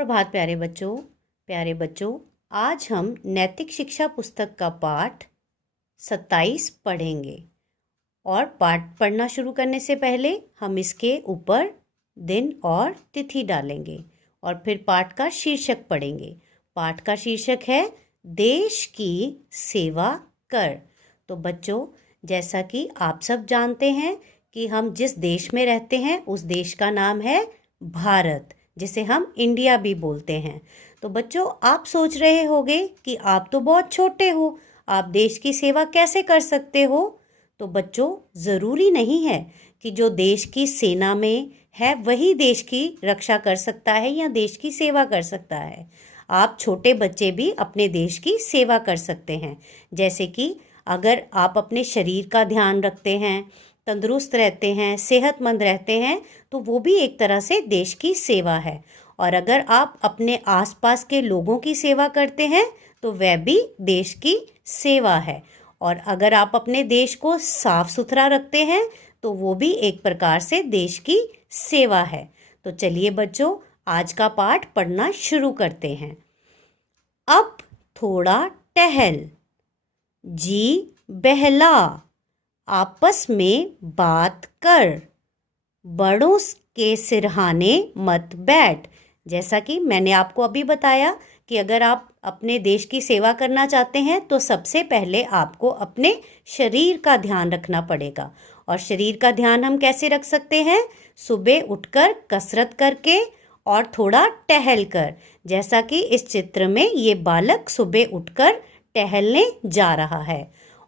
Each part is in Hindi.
सुप्रभात प्यारे बच्चों, आज हम नैतिक शिक्षा पुस्तक का पाठ 27 पढ़ेंगे। और पाठ पढ़ना शुरू करने से पहले हम इसके ऊपर दिन और तिथि डालेंगे और फिर पाठ का शीर्षक पढ़ेंगे। पाठ का शीर्षक है देश की सेवा कर। तो बच्चों, जैसा कि आप सब जानते हैं कि हम जिस देश में रहते हैं उस देश का नाम है भारत, जिसे हम इंडिया भी बोलते हैं। तो बच्चों, आप सोच रहे होंगे कि आप तो बहुत छोटे हो, आप देश की सेवा कैसे कर सकते हो। तो बच्चों, ज़रूरी नहीं है कि जो देश की सेना में है वही देश की रक्षा कर सकता है या देश की सेवा कर सकता है। आप छोटे बच्चे भी अपने देश की सेवा कर सकते हैं। जैसे कि अगर आप अपने शरीर का ध्यान रखते हैं, तंदुरुस्त रहते हैं, सेहतमंद रहते हैं, तो वो भी एक तरह से देश की सेवा है। और अगर आप अपने आसपास के लोगों की सेवा करते हैं तो वह भी देश की सेवा है। और अगर आप अपने देश को साफ सुथरा रखते हैं तो वो भी एक प्रकार से देश की सेवा है। तो चलिए बच्चों, आज का पाठ पढ़ना शुरू करते हैं। अब थोड़ा टहल, जी बहला, आपस में बात कर, बड़ों के सिरहाने मत बैठ। जैसा कि मैंने आपको अभी बताया कि अगर आप अपने देश की सेवा करना चाहते हैं तो सबसे पहले आपको अपने शरीर का ध्यान रखना पड़ेगा। और शरीर का ध्यान हम कैसे रख सकते हैं? सुबह उठकर कसरत करके और थोड़ा टहल कर। जैसा कि इस चित्र में ये बालक सुबह उठकर टहलने जा रहा है।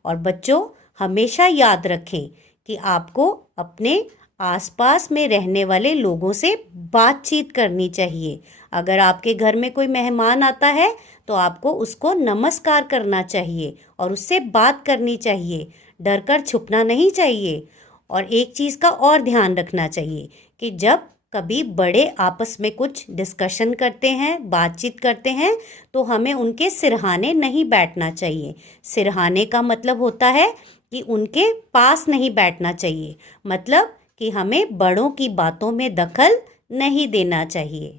और बच्चों, हमेशा याद रखें कि आपको अपने आसपास में रहने वाले लोगों से बातचीत करनी चाहिए। अगर आपके घर में कोई मेहमान आता है तो आपको उसको नमस्कार करना चाहिए और उससे बात करनी चाहिए, डरकर छुपना नहीं चाहिए। और एक चीज़ का और ध्यान रखना चाहिए कि जब कभी बड़े आपस में कुछ डिस्कशन करते हैं, बातचीत करते हैं, तो हमें उनके सिरहाने नहीं बैठना चाहिए। सिरहाने का मतलब होता है कि उनके पास नहीं बैठना चाहिए, मतलब कि हमें बड़ों की बातों में दखल नहीं देना चाहिए।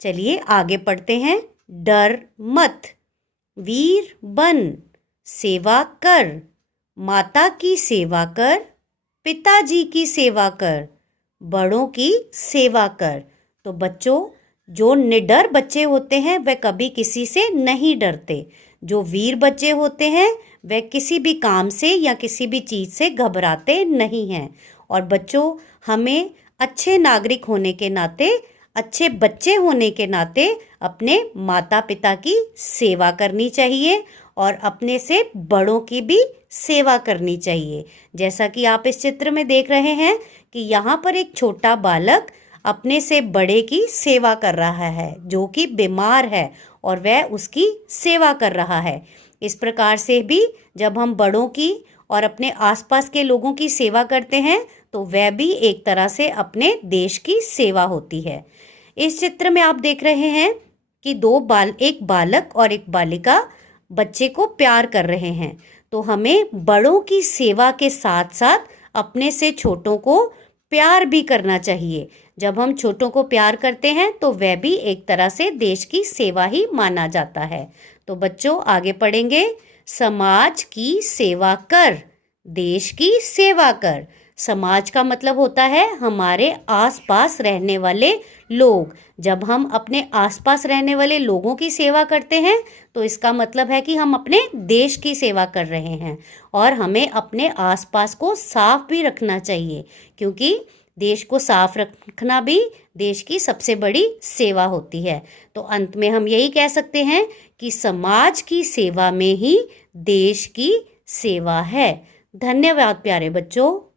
चलिए आगे पढ़ते हैं। डर मत, वीर बन, सेवा कर, माता की सेवा कर, पिताजी की सेवा कर, बड़ों की सेवा कर। तो बच्चों, जो निडर बच्चे होते हैं वह कभी किसी से नहीं डरते। जो वीर बच्चे होते हैं वह किसी भी काम से या किसी भी चीज़ से घबराते नहीं हैं। और बच्चों, हमें अच्छे नागरिक होने के नाते, अच्छे बच्चे होने के नाते अपने माता पिता की सेवा करनी चाहिए और अपने से बड़ों की भी सेवा करनी चाहिए। जैसा कि आप इस चित्र में देख रहे हैं कि यहाँ पर एक छोटा बालक अपने से बड़े की सेवा कर रहा है जो कि बीमार है और वह उसकी सेवा कर रहा है। इस प्रकार से भी जब हम बड़ों की और अपने आसपास के लोगों की सेवा करते हैं तो वह भी एक तरह से अपने देश की सेवा होती है। इस चित्र में आप देख रहे हैं कि एक बालक और एक बालिका बच्चे को प्यार कर रहे हैं। तो हमें बड़ों की सेवा के साथ साथ अपने से छोटों को प्यार भी करना चाहिए। जब हम छोटों को प्यार करते हैं तो वह भी एक तरह से देश की सेवा ही माना जाता है। तो बच्चों, आगे पढ़ेंगे। समाज की सेवा कर, देश की सेवा कर। समाज का मतलब होता है हमारे आसपास रहने वाले लोग। जब हम अपने आसपास रहने वाले लोगों की सेवा करते हैं तो इसका मतलब है कि हम अपने देश की सेवा कर रहे हैं। और हमें अपने आसपास को साफ भी रखना चाहिए, क्योंकि देश को साफ रखना भी देश की सबसे बड़ी सेवा होती है। तो अंत में हम यही कह सकते हैं कि समाज की सेवा में ही देश की सेवा है। धन्यवाद प्यारे बच्चों।